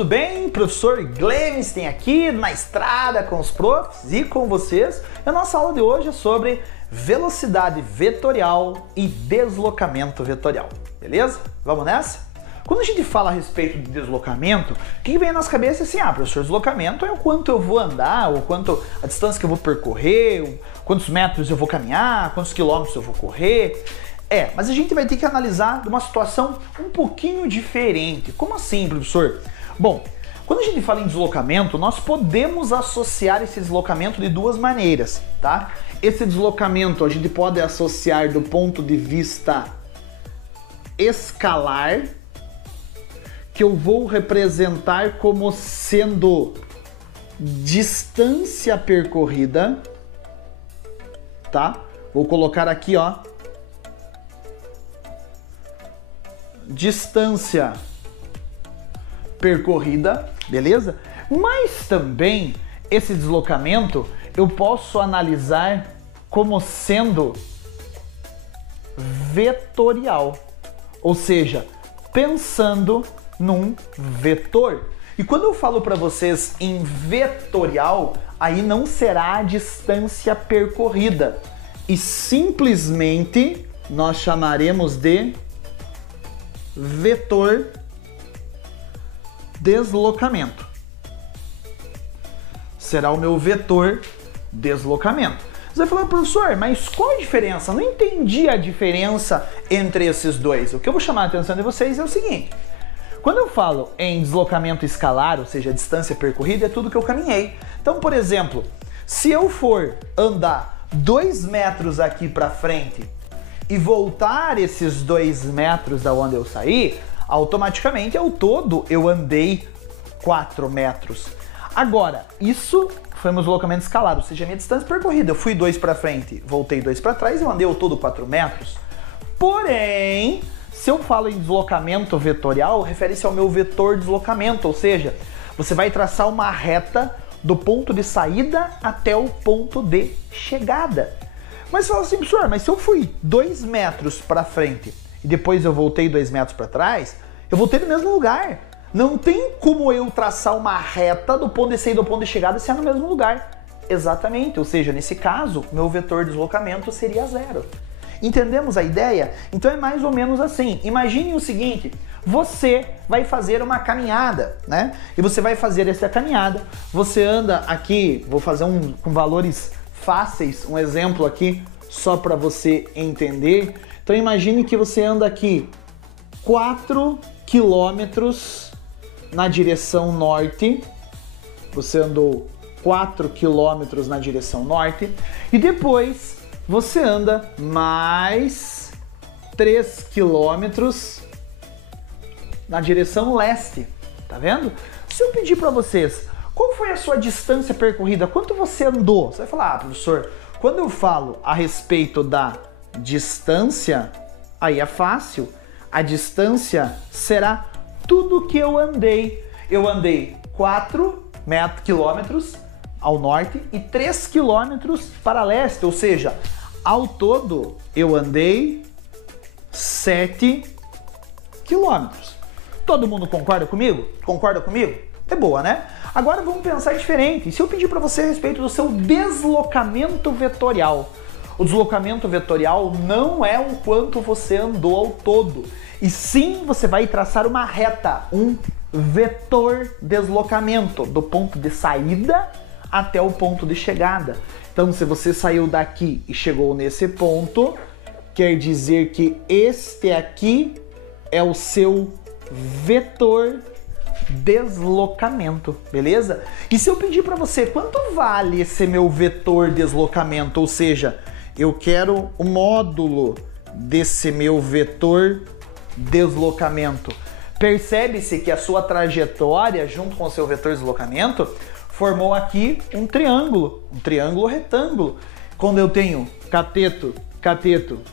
tudo bem? Professor Glevenstein aqui na estrada com os profs e com vocês. A nossa aula de hoje é sobre velocidade vetorial e deslocamento vetorial, beleza? Vamos nessa? Quando a gente fala a respeito de deslocamento, o que vem na nossa cabeça é assim, professor, deslocamento é o quanto eu vou andar, ou quanto a distância que eu vou percorrer, quantos metros eu vou caminhar, quantos quilômetros eu vou correr. Mas a gente vai ter que analisar de uma situação um pouquinho diferente. Como assim, professor? Bom, quando a gente fala em deslocamento, nós podemos associar esse deslocamento de duas maneiras, tá? Esse deslocamento a gente pode associar do ponto de vista escalar, que eu vou representar como sendo distância percorrida, tá? Vou colocar aqui, ó, distância percorrida, beleza? Mas também esse deslocamento eu posso analisar como sendo vetorial, ou seja, pensando num vetor. E quando eu falo para vocês em vetorial, aí não será a distância percorrida, e simplesmente nós chamaremos de vetor deslocamento. Será o meu vetor deslocamento. Você vai falar, professor, mas qual a diferença? Não entendi a diferença entre esses dois. O que eu vou chamar a atenção de vocês é o seguinte. Quando eu falo em deslocamento escalar, ou seja, a distância percorrida, é tudo que eu caminhei. Então, por exemplo, se eu for andar 2 metros aqui para frente e voltar esses 2 metros da onde eu saí, automaticamente ao todo eu andei 4 metros. Agora, isso foi um deslocamento escalar, ou seja, a minha distância percorrida. Eu fui 2 para frente, voltei 2 para trás, eu andei ao todo 4 metros. Porém, se eu falo em deslocamento vetorial, refere-se ao meu vetor deslocamento, ou seja, você vai traçar uma reta do ponto de saída até o ponto de chegada. Mas você fala assim, professor, mas se eu fui 2 metros para frente e depois eu voltei 2 metros para trás, eu voltei no mesmo lugar. Não tem como eu traçar uma reta do ponto de saída ao ponto de chegada se é no mesmo lugar. Exatamente, ou seja, nesse caso, meu vetor de deslocamento seria 0. Entendemos a ideia? Então é mais ou menos assim. Imagine o seguinte, você vai fazer uma caminhada, né? E você vai fazer essa caminhada, você anda aqui, vou fazer com valores fáceis, um exemplo aqui só para você entender. Então imagine que você anda aqui 4 quilômetros na direção norte, você andou 4 quilômetros na direção norte e depois você anda mais 3 quilômetros na direção leste, tá vendo? Se eu pedir para vocês, qual foi a sua distância percorrida? Quanto você andou? Você vai falar, professor, quando eu falo a respeito da distância, aí é fácil. A distância será tudo que eu andei. Eu andei 4 quilômetros ao norte e 3 quilômetros para leste, ou seja, ao todo eu andei 7 quilômetros. Todo mundo concorda comigo? Concorda comigo? É boa, né? Agora vamos pensar diferente. E se eu pedir para você a respeito do seu deslocamento vetorial? O deslocamento vetorial não é o quanto você andou ao todo, e sim você vai traçar uma reta, um vetor deslocamento do ponto de saída até o ponto de chegada. Então, se você saiu daqui e chegou nesse ponto, quer dizer que este aqui é o seu vetor deslocamento, beleza? E se eu pedir para você quanto vale esse meu vetor deslocamento, ou seja, eu quero o módulo desse meu vetor deslocamento. Percebe-se que a sua trajetória junto com o seu vetor deslocamento formou aqui um triângulo retângulo. Quando eu tenho cateto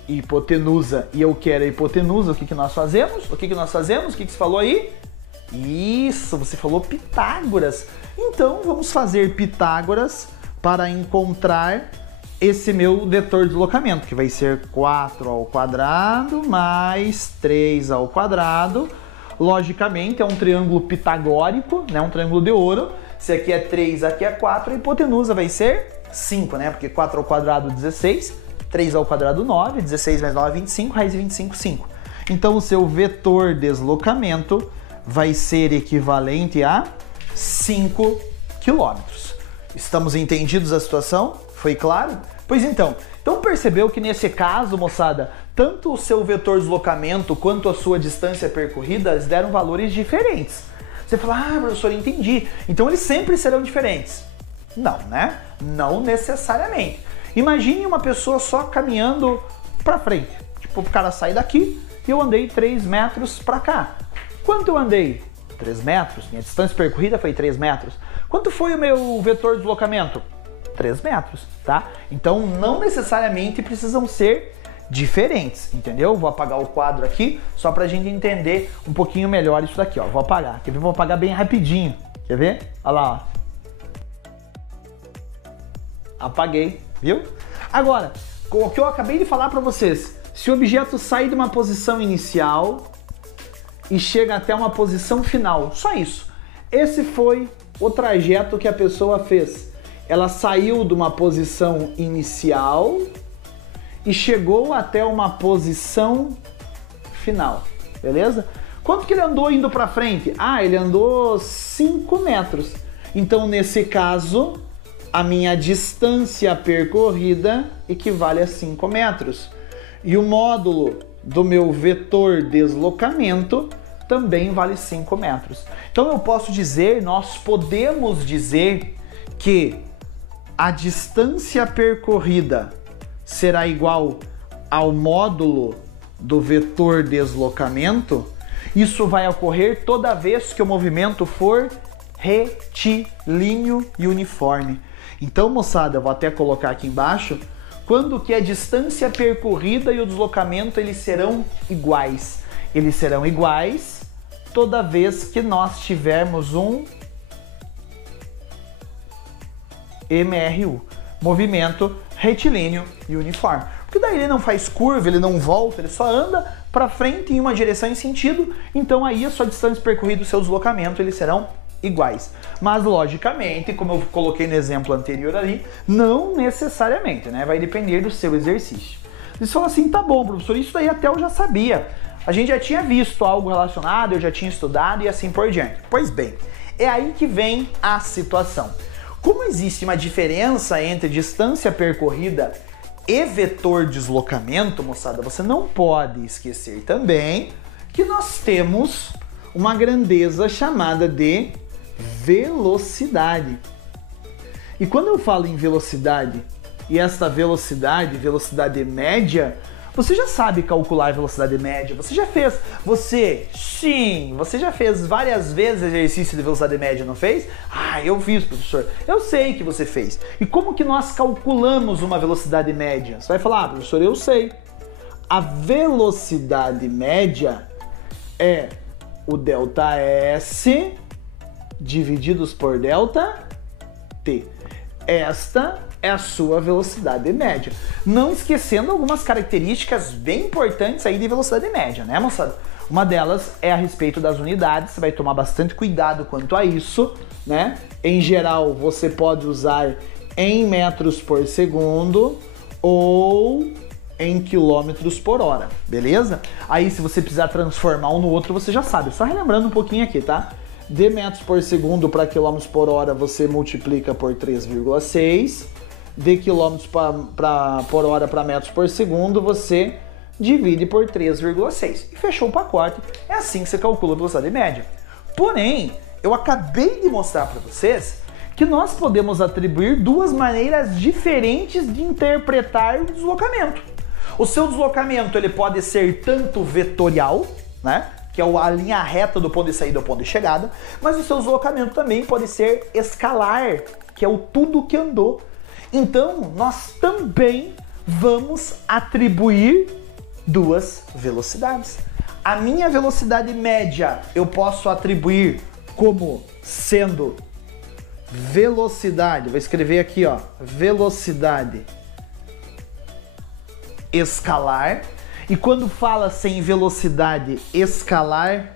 e hipotenusa e eu quero a hipotenusa, o que nós fazemos? O que você falou aí? Isso, você falou Pitágoras. Então vamos fazer Pitágoras para encontrar esse meu vetor de deslocamento, que vai ser 4 ao quadrado mais 3 ao quadrado, Logicamente, é um triângulo pitagórico, né? Um triângulo de ouro. Se aqui é 3, aqui é 4, a hipotenusa vai ser 5, né? Porque 4 ao quadrado, 16, 3 ao quadrado, 9, 16 mais 9, 25, raiz de 25, 5. Então, o seu vetor deslocamento vai ser equivalente a 5 quilômetros. Estamos entendidos a situação? Foi claro? Pois então percebeu que nesse caso, moçada, tanto o seu vetor deslocamento quanto a sua distância percorrida, eles deram valores diferentes. Você fala, professor, entendi. Então eles sempre serão diferentes. Não, né? Não necessariamente. Imagine uma pessoa só caminhando para frente. Tipo, o cara sai daqui e eu andei 3 metros para cá. Quanto eu andei? 3 metros. Minha distância percorrida foi 3 metros. Quanto foi o meu vetor de deslocamento? 3 metros, tá? Então não necessariamente precisam ser diferentes, entendeu? Vou apagar o quadro aqui só pra gente entender um pouquinho melhor isso daqui, ó. Vou apagar. Quer ver? Vou apagar bem rapidinho. Quer ver? Olha lá, ó. Apaguei, viu? Agora, o que eu acabei de falar pra vocês, se o objeto sai de uma posição inicial e chega até uma posição final, só isso. Esse foi o trajeto que a pessoa fez. Ela saiu de uma posição inicial e chegou até uma posição final, beleza? Quanto que ele andou indo para frente? Ele andou 5 metros. Então, nesse caso, a minha distância percorrida equivale a 5 metros. E o módulo do meu vetor deslocamento também vale 5 metros. Então, eu posso dizer, nós podemos dizer que a distância percorrida será igual ao módulo do vetor deslocamento. Isso vai ocorrer toda vez que o movimento for retilíneo e uniforme. Então, moçada, eu vou até colocar aqui embaixo, quando que a distância percorrida e o deslocamento eles serão iguais. Eles serão iguais toda vez que nós tivermos um MRU, movimento retilíneo e uniforme. Porque daí ele não faz curva, ele não volta, ele só anda para frente em uma direção e sentido, então aí a sua distância percorrida e o seu deslocamento eles serão iguais. Mas logicamente, como eu coloquei no exemplo anterior ali, não necessariamente, né? Vai depender do seu exercício. Eles falam assim, tá bom, professor, isso daí até eu já sabia. A gente já tinha visto algo relacionado, eu já tinha estudado e assim por diante. Pois bem, é aí que vem a situação. Como existe uma diferença entre distância percorrida e vetor deslocamento, moçada, você não pode esquecer também que nós temos uma grandeza chamada de velocidade. E quando eu falo em velocidade, e esta velocidade média, você já sabe calcular a velocidade média, você já fez várias vezes exercício de velocidade média, não fez? Eu fiz, professor, eu sei que você fez. E como que nós calculamos uma velocidade média? Você vai falar, professor, eu sei. A velocidade média é o ΔS divididos por ΔT. Esta é a sua velocidade média. Não esquecendo algumas características bem importantes aí de velocidade média, né, moçada? Uma delas é a respeito das unidades, você vai tomar bastante cuidado quanto a isso, né? Em geral, você pode usar em metros por segundo ou em quilômetros por hora, beleza? Aí, se você precisar transformar um no outro, você já sabe. Só relembrando um pouquinho aqui, tá? De metros por segundo para quilômetros por hora, você multiplica por 3,6. De quilômetros por hora para metros por segundo, você divide por 3,6. E fechou o pacote. É assim que você calcula a velocidade média. Porém, eu acabei de mostrar para vocês que nós podemos atribuir duas maneiras diferentes de interpretar o deslocamento. O seu deslocamento ele pode ser tanto vetorial, né? Que é a linha reta do ponto de saída ao ponto de chegada, mas o seu deslocamento também pode ser escalar, que é o tudo que andou. Então, nós também vamos atribuir duas velocidades. A minha velocidade média eu posso atribuir como sendo velocidade, vou escrever aqui, ó, velocidade escalar. E quando fala-se em velocidade escalar,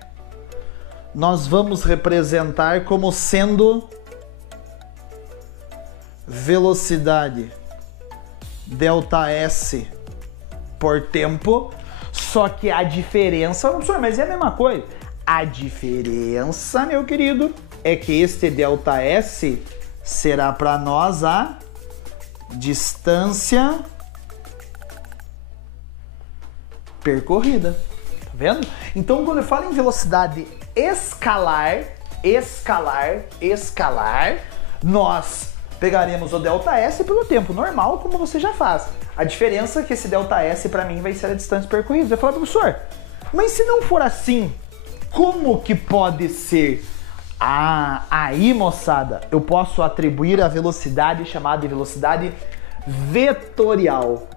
nós vamos representar como sendo velocidade ΔS por tempo, só que a diferença, professor, mas é a mesma coisa. A diferença, meu querido, é que este ΔS será para nós a distância percorrida. Tá vendo? Então, quando eu falo em velocidade escalar, nós pegaremos o ΔS pelo tempo normal, como você já faz. A diferença é que esse ΔS para mim vai ser a distância percorrida. Você vai falar, professor, mas se não for assim, como que pode ser? Ah, aí, moçada, eu posso atribuir a velocidade chamada de velocidade vetorial.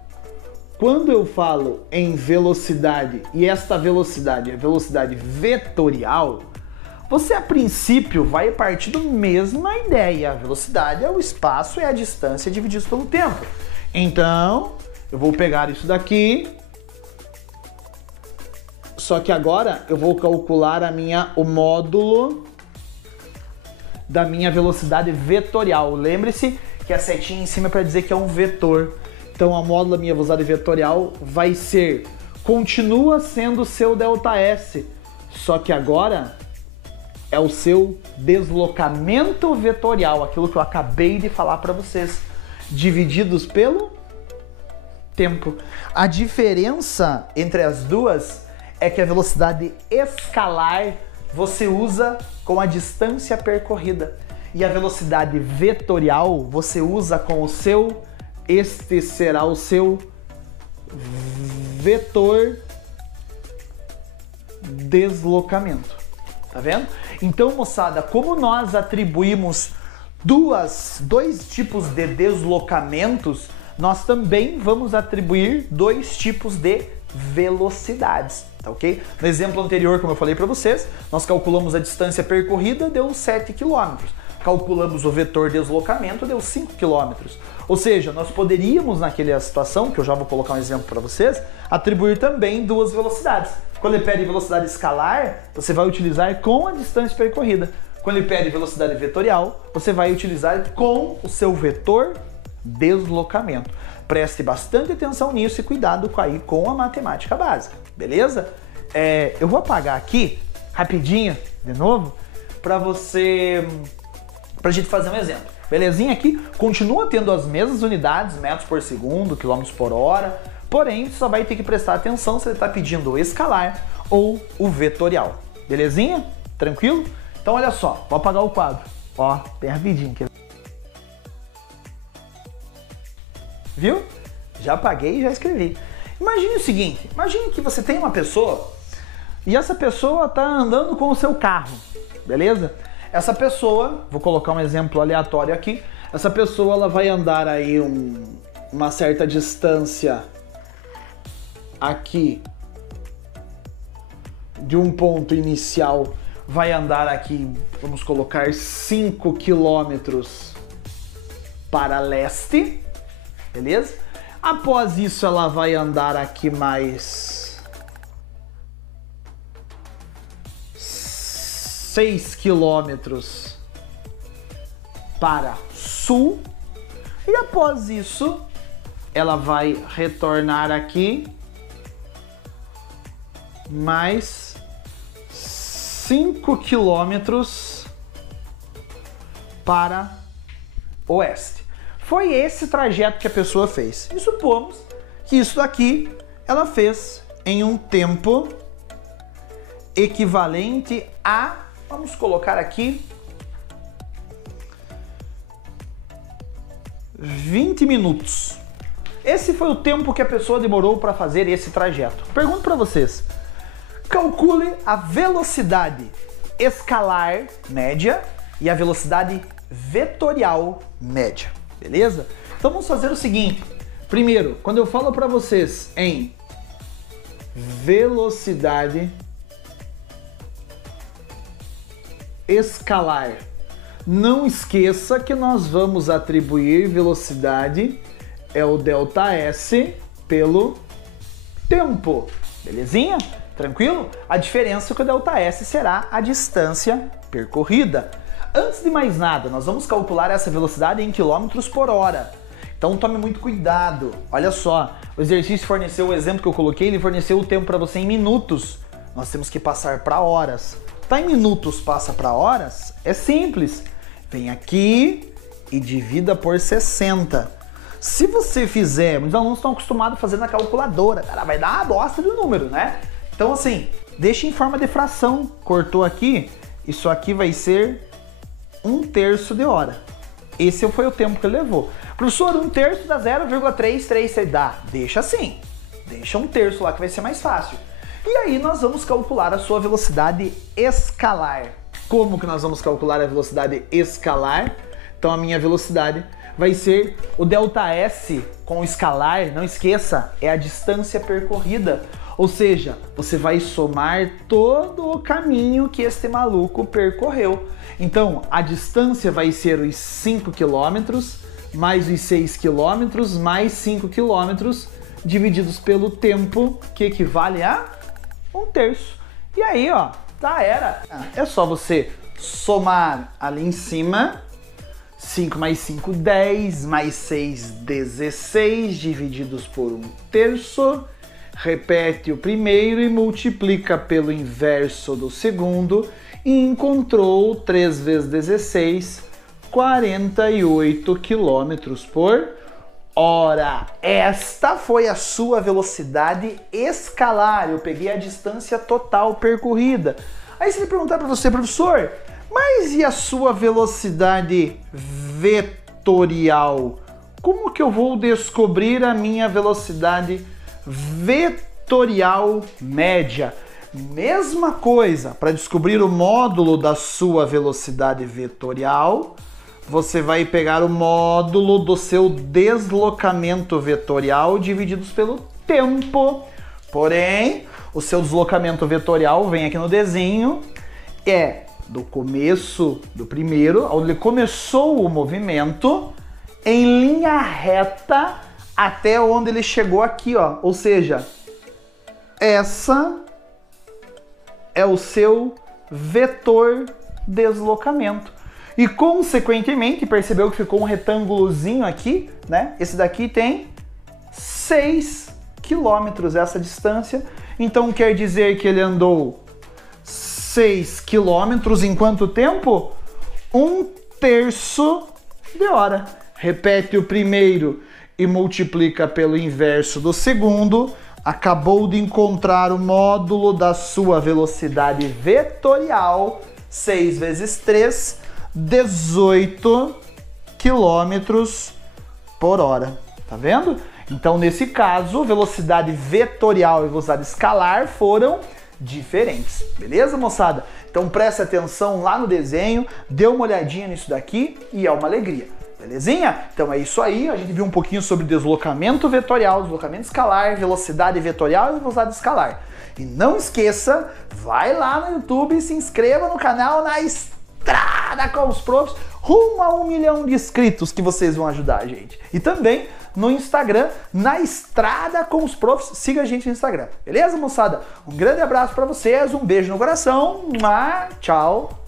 Quando eu falo em velocidade, e esta velocidade é velocidade vetorial, você a princípio vai partir da mesma ideia. A velocidade é o espaço, é a distância dividido pelo tempo. Então, eu vou pegar isso daqui, só que agora eu vou calcular o módulo da minha velocidade vetorial. Lembre-se que a setinha em cima é para dizer que é um vetor. Então, a módulo da minha velocidade vetorial vai ser, continua sendo o seu ΔS, só que agora é o seu deslocamento vetorial, aquilo que eu acabei de falar para vocês, divididos pelo tempo. A diferença entre as duas é que a velocidade escalar você usa com a distância percorrida e a velocidade vetorial você usa com o seu, este será o seu vetor deslocamento. Tá vendo? Então, moçada, como nós atribuímos dois tipos de deslocamentos, nós também vamos atribuir dois tipos de velocidades, tá ok? No exemplo anterior, como eu falei para vocês, nós calculamos a distância percorrida, deu 7 km. Calculamos o vetor deslocamento, deu 5 km. Ou seja, nós poderíamos, naquela situação, que eu já vou colocar um exemplo para vocês, atribuir também duas velocidades. Quando ele pede velocidade escalar, você vai utilizar com a distância percorrida. Quando ele pede velocidade vetorial, você vai utilizar com o seu vetor deslocamento. Preste bastante atenção nisso e cuidado com a matemática básica, beleza? Eu vou apagar aqui, rapidinho, de novo, pra gente fazer um exemplo. Belezinha aqui? Continua tendo as mesmas unidades, metros por segundo, quilômetros por hora, porém, você só vai ter que prestar atenção se ele está pedindo o escalar ou o vetorial. Belezinha? Tranquilo? Então, olha só, vou apagar o quadro. Ó, bem rapidinho. Viu? Já apaguei e já escrevi. Imagine o seguinte, imagine que você tem uma pessoa e essa pessoa está andando com o seu carro, beleza? Essa pessoa, vou colocar um exemplo aleatório aqui, essa pessoa ela vai andar aí uma certa distância aqui de um ponto inicial, vai andar aqui, vamos colocar 5 quilômetros para leste, beleza? Após isso ela vai andar aqui mais 6 quilômetros para sul e após isso ela vai retornar aqui mais 5 quilômetros para oeste. Foi esse trajeto que a pessoa fez. E supomos que isso daqui ela fez em um tempo equivalente a, vamos colocar aqui, 20 minutos. Esse foi o tempo que a pessoa demorou para fazer esse trajeto. Pergunto para vocês, calcule a velocidade escalar média e a velocidade vetorial média. Beleza? Então vamos fazer o seguinte. Primeiro, quando eu falo para vocês em velocidade escalar, não esqueça que nós vamos atribuir velocidade é o ΔS pelo tempo. Belezinha? Tranquilo? A diferença é que o ΔS será a distância percorrida. Antes de mais nada, nós vamos calcular essa velocidade em quilômetros por hora. Então tome muito cuidado. Olha só, o exercício forneceu o exemplo que eu coloquei, ele forneceu o tempo para você em minutos. Nós temos que passar para horas. Tá em minutos, passa para horas? É simples. Vem aqui e divida por 60. Se você fizer, muitos alunos estão acostumados a fazer na calculadora, cara, vai dar uma bosta de número, né? Então assim, deixa em forma de fração. Cortou aqui, isso aqui vai ser 1/3 de hora. Esse foi o tempo que ele levou. Professor, 1/3 dá 0,33, dá. Deixa assim. Deixa 1/3 lá que vai ser mais fácil. E aí nós vamos calcular a sua velocidade escalar. Como que nós vamos calcular a velocidade escalar? Então a minha velocidade vai ser o ΔS com o escalar, não esqueça, é a distância percorrida. Ou seja, você vai somar todo o caminho que este maluco percorreu. Então, a distância vai ser os 5 km, mais os 6 km, mais 5 km, divididos pelo tempo, que equivale a 1/3. E aí, ó, já era. É só você somar ali em cima, 5 mais 5, 10, mais 6, 16, divididos por 1/3. Repete o primeiro e multiplica pelo inverso do segundo e encontrou 3 vezes 16, 48 km por hora. Esta foi a sua velocidade escalar. Eu peguei a distância total percorrida. Aí se ele perguntar para você, professor, mas e a sua velocidade vetorial? Como que eu vou descobrir a minha velocidade vetorial média? Mesma coisa, para descobrir o módulo da sua velocidade vetorial, você vai pegar o módulo do seu deslocamento vetorial divididos pelo tempo. Porém, o seu deslocamento vetorial vem aqui no desenho, é do começo do primeiro, onde ele começou o movimento, em linha reta até onde ele chegou aqui, ó. Ou seja, essa é o seu vetor deslocamento. E, consequentemente, percebeu que ficou um retângulozinho aqui, né? Esse daqui tem 6 km essa distância. Então, quer dizer que ele andou 6 km em quanto tempo? 1/3 de hora. Repete o primeiro e multiplica pelo inverso do segundo. Acabou de encontrar o módulo da sua velocidade vetorial. 6 vezes 3, 18 km por hora. Tá vendo? Então, nesse caso, velocidade vetorial e velocidade escalar foram diferentes. Beleza, moçada? Então, preste atenção lá no desenho, dê uma olhadinha nisso daqui e é uma alegria. Belezinha? Então é isso aí, a gente viu um pouquinho sobre deslocamento vetorial, deslocamento escalar, velocidade vetorial e velocidade escalar. E não esqueça, vai lá no YouTube e se inscreva no canal Na Estrada com os Profs, rumo a 1 milhão de inscritos que vocês vão ajudar a gente. E também no Instagram, Na Estrada com os Profs, siga a gente no Instagram. Beleza, moçada? Um grande abraço para vocês, um beijo no coração, tchau!